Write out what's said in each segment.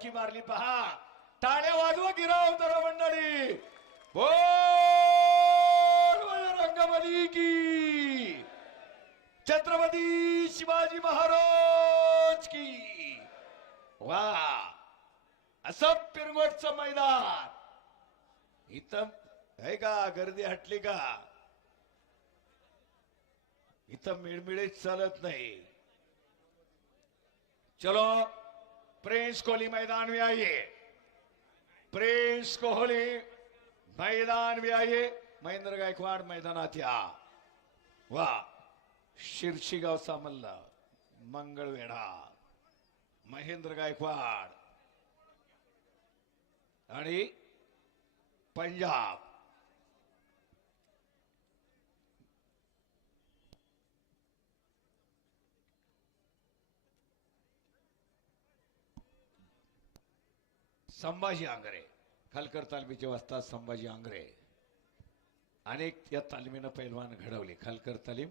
डुबकी मारली. पहा. टाळ्या वाजवा गिराव तर मंडळी. बोल रंगमली की. छत्रपती शिवाजी महाराज की. वा. असं पिरगोटचं मैदान. इथं आहे का गर्दी हटली का? इथं मिळमिळीत चालत नाही. चलो. प्रिंस कोहली मैदान में आइए। प्रिंस कोहली मैदान में आइए। महेंद्र गायकवाड मैदानात या। वा शिरशीगावचा मल्ल मंगळवेढा। महेंद्र गायकवाड। आणि पंजाब। संभाजी आंग्रे. खालकर तालमीचे वस्ताद संभाजी आंग्रे. अनेक या तालमीनं पैलवान घडवले. खालकर तालीम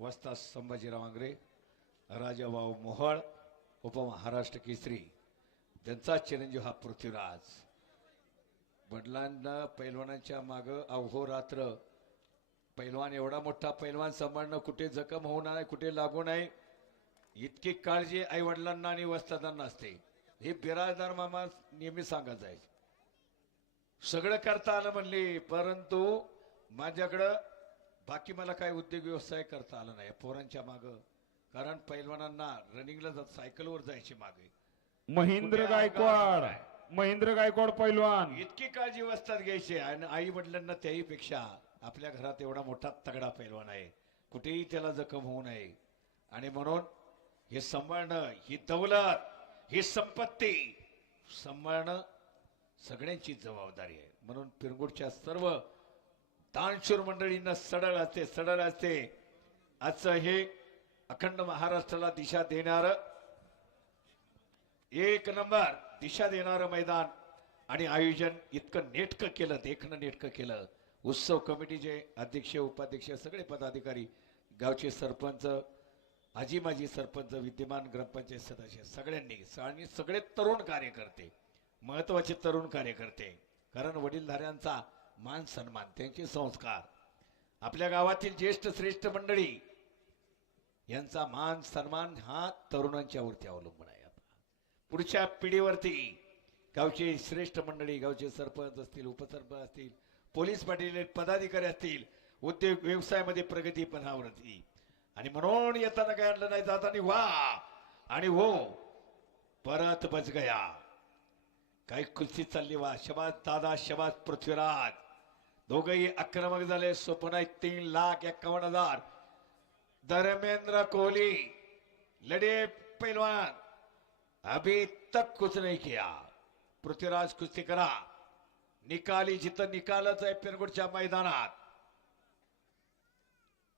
वस्ताद संभाजीराव आंग्रे राजाभाऊ मोहळ उपमहाराष्ट्र केसरी. त्यांचा चिरंजीव हा पृथ्वीराज. वडिलांना पैलवानांच्या मागं अहोरात्र पैलवान एवढा मोठा पैलवान सांभाळणं कुठे जखम होऊ नये कुठे लागू नये इतकी काळजी आई वडिलांना आणि वस्तादांना असते. हे बिराजदार मामा नेहमी सांगत आहे सगळं करता आलं म्हणले परंतु माझ्याकडं बाकी मला काय उद्योग व्यवसाय करता आला नाही पोरांच्या माग. कारण पैलवानांना रनिंगला जात सायकलवर जायचे मागे महेंद्र गायकवाड महेंद्र गायकवाड पैलवान. इतकी काळजी वस्तात घ्यायची आणि आई वडिलांना त्याही पेक्षा आपल्या घरात एवढा मोठा तगडा पैलवान आहे. कुठेही त्याला जखम होऊ नये. आणि म्हणून हे सांभाळणं ही दौलत. ही संपत्ती. सांभाळणं सगळ्यांची जबाबदारी आहे. म्हणून पिरगुडच्या सर्व दानशूर मंडळींना सडळ असते सडळ असते. आजचं हे अखंड महाराष्ट्राला दिशा देणार एक नंबर दिशा देणारं मैदान आणि आयोजन इतकं नेटकं केलं देखणं नेटकं केलं. उत्सव कमिटीचे अध्यक्ष उपाध्यक्ष सगळे पदाधिकारी गावचे सरपंच आजी माजी सरपंच विद्यमान ग्रामपंचायत सदस्य सगळ्यांनी आणि सगळे तरुण कार्यकर्ते महत्त्वाचे तरुण कार्यकर्ते कारण वडीलधाऱ्यांचा मान सन्मान त्यांचे संस्कार. आपल्या गावातील ज्येष्ठ श्रेष्ठ मंडळी यांचा मान सन्मान हा तरुणांच्या वरती अवलंबून आहे आता. पुढच्या पिढीवरती गावचे श्रेष्ठ मंडळी गावचे सरपंच असतील उपसरपंच असतील पोलीस पाटील पदाधिकारी असतील उद्योग व्यवसायामध्ये प्रगती पणावरती आणि म्हणून येताना काय आणलं नाही जाताना वा! आणि हो परत बच गया. काही कुस्ती चालली वा. शबाज दादा शबाज पृथ्वीराज. दोघही आक्रमक झाले. स्वप्न तीन लाख एक्कावन्न हजार. धर्मेंद्र कोहली लढे पैलवान. अभी तक कुछ नहीं किया. पृथ्वीराज कुस्ती करा. निकाली जिथं निकालच आहे पिरगुडच्या मैदानात.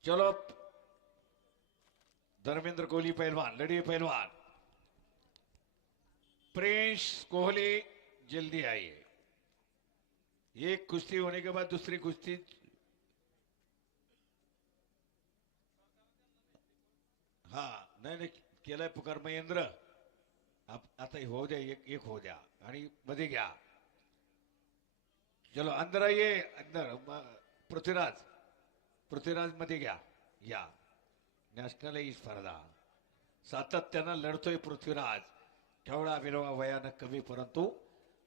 चलो धर्मेंद्र कोहली पहलवान, लड़िए पहलवान। प्रिंस कोहली, जल्दी आइए। एक कुश्ती होने के बाद दूसरी कुश्ती। हा, नाही केलाय पुकार महेंद्र। आता हो द्या एक एक हो द्या आणि घ्या चलो, अंदर आइए, अंदर पृथ्वीराज। पृथ्वीराज मध्ये घ्या या। नॅशनल स्पर्धा सातत्यानं लढतोय पृथ्वीराज. ठेवडा विरोवा वयानं कमी परंतु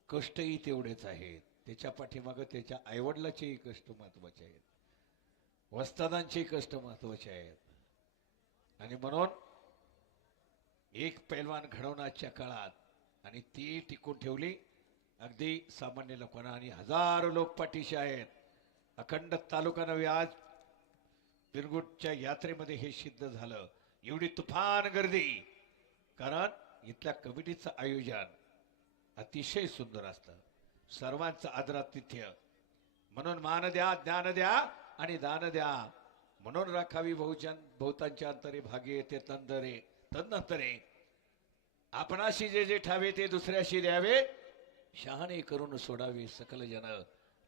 कष्टही तेवढेच आहेत. त्याच्या पाठीमागं त्याच्या आईवडिलाचेही कष्ट महत्त्वाचे आहेत. वस्तादांचेही कष्ट महत्त्वाचे आहेत. आणि म्हणून एक पैलवान घडवण्याच्या काळात आणि ती टिकून ठेवली अगदी सामान्य लोकांना. आणि हजारो लोक पाठीशी आहेत. अखंड तालुका नव्हे आज पिरगुटच्या यात्रेमध्ये हे सिद्ध झालं. एवढी तुफान गर्दी. कारण इथल्या कमिटीचं आयोजन अतिशय सुंदर असतं. सर्वांचं आदरातिथ्य. म्हणून मान द्या ज्ञान द्या आणि दान द्या. म्हणून राखावी बहुजन बहुतांच्या अंतरे भागे येते तंदरे तदनंतरे आपणाशी जे जे ठावे ते दुसऱ्याशी द्यावे. शहाणे करून सोडावे सकल जन.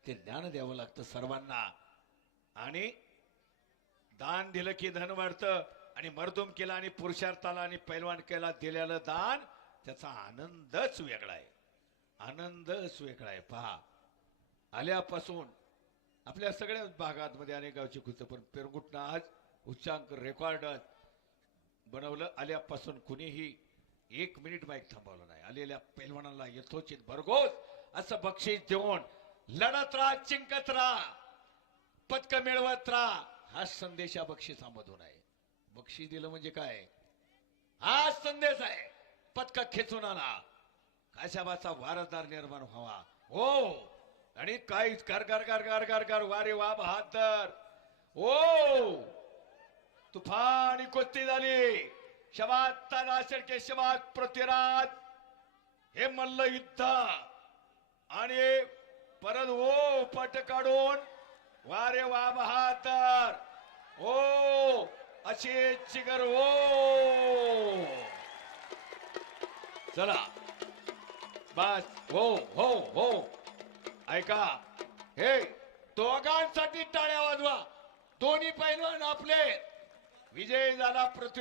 ते ज्ञान द्यावं लागतं सर्वांना. आणि दान दिलं की धन वाढतं आणि मर्दुम केला आणि पुरुषार्थाला आणि पैलवान केला दिलेलं दान त्याचा आनंदच वेगळा आहे. आनंदच वेगळा आहे. पहा आल्यापासून आपल्या सगळ्या भागांमध्ये अनेक गावची खुचं पण पेरगुटनं आज उच्चांक रेकॉर्ड बनवलं. आल्यापासून कुणीही एक मिनिट माईक थांबवलं नाही. आलेल्या पैलवानाला यथोचित भरघोस असं बक्षीस देऊन लढत राहा चिंकत राहा पदक मिळवत राहा. हा संदेश या बक्षिसामधून आहे. बक्षीस दिलं म्हणजे काय? हा संदेश आहे. पथक खेचून आला काशाबाचा वारसदार निर्माण व्हावा. हो. आणि काय कर कर कर कर कर कर वारे वा तर ओ हो. तुफान कुस्ती झाली. शबात ताना शबात प्रतिराज हे मल्ल युद्ध. आणि परत ओ पट काढून वारे वा बहादर ओ असे चिगर ओ. चला. बस. हो हो हो. ऐका. हे दोघांसाठी टाळ्या वाजवा. दोन्ही पैलवान आपले. विजय झाला पृथ्वीराज.